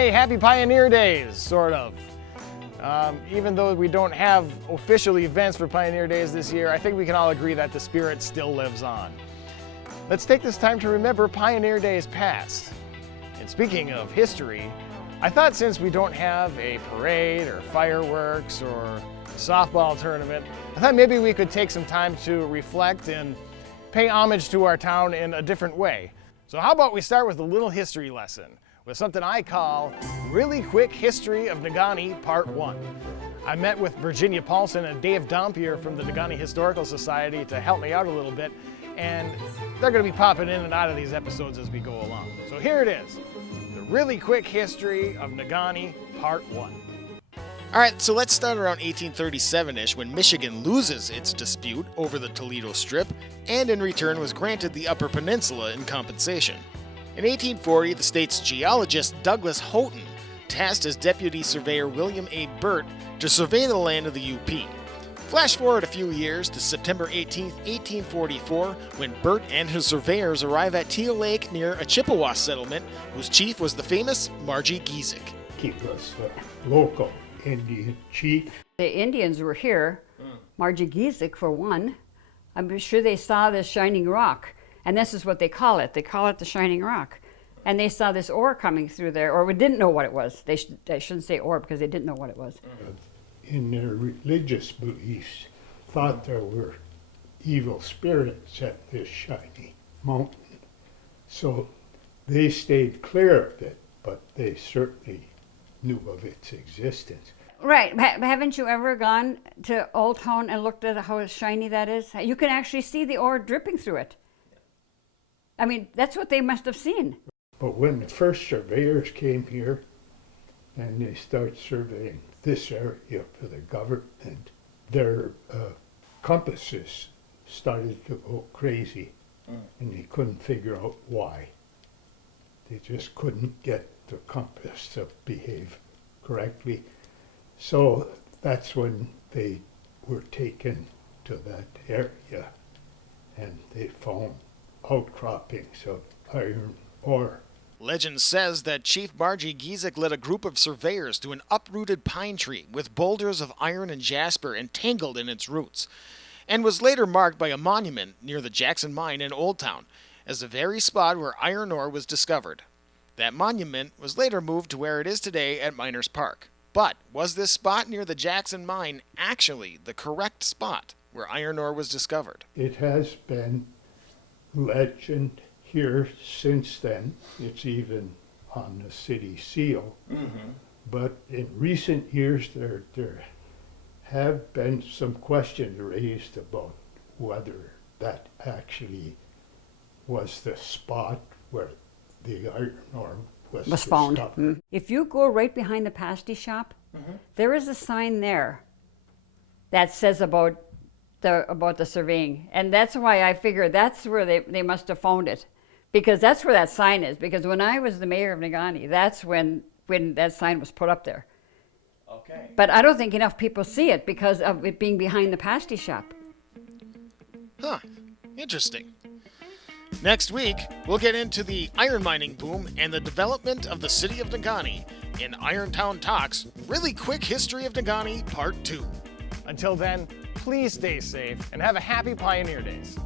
Hey, happy Pioneer Days, sort of. Even though we don't have official events for Pioneer Days this year, I think we can all agree that the spirit still lives on. Let's take this time to remember Pioneer Days past. And speaking of history, I thought since we don't have a parade or fireworks or a softball tournament, I thought maybe we could take some time to reflect and pay homage to our town in a different way. So how about we start with a little history lesson with something I call Really Quick History of Negaunee Part 1. I met with Virginia Paulson and Dave Dompier from the Negaunee Historical Society to help me out a little bit, and they're going to be popping in and out of these episodes as we go along. So here it is, the Really Quick History of Negaunee Part 1. Alright, so let's start around 1837-ish when Michigan loses its dispute over the Toledo Strip and in return was granted the Upper Peninsula in compensation. In 1840, the state's geologist Douglas Houghton tasked his deputy surveyor William A. Burt to survey the land of the UP. Flash forward a few years to September 18, 1844, when Burt and his surveyors arrive at Teal Lake near a Chippewa settlement whose chief was the famous Margie Giesick. He was a local Indian chief. The Indians were here, Margie Giesick for one. I'm sure they saw this shining rock, and this is what they call it. They call it the shining rock. And they saw this ore coming through there, or we didn't know what it was. They shouldn't say ore because they didn't know what it was. In their religious beliefs, thought there were evil spirits at this shiny mountain. So they stayed clear of it, but they certainly knew of its existence. Right. Haven't you ever gone to Old Town and looked at how shiny that is? You can actually see the ore dripping through it. I mean, that's what they must have seen. But when the first surveyors came here and they started surveying this area for the government, their compasses started to go crazy and they couldn't figure out why. They just couldn't get the compass to behave correctly. So that's when they were taken to that area and they found outcroppings of iron ore. Legend says that Chief Margie Giesick led a group of surveyors to an uprooted pine tree with boulders of iron and jasper entangled in its roots, and was later marked by a monument near the Jackson Mine in Old Town as the very spot where iron ore was discovered. That monument was later moved to where it is today at Miners Park. But was this spot near the Jackson Mine actually the correct spot where iron ore was discovered? It has been legend here since then. It's even on the city seal. But in recent years there have been some questions raised about whether that actually was the spot where the iron ore was found. discovered. If you go right behind the pasty shop, there is a sign there that says about the surveying, and that's why I figure that's where they must have found it, because that's where that sign is. Because when I was the mayor of Negaunee, that's when that sign was put up there. Okay. But I don't think enough people see it because of it being behind the pasty shop. Huh. Interesting. Next week, we'll get into the iron mining boom and the development of the city of Negaunee in Irontown Talk's Really Quick History of Negaunee Part 2. Until then, please stay safe and have a happy Pioneer Days.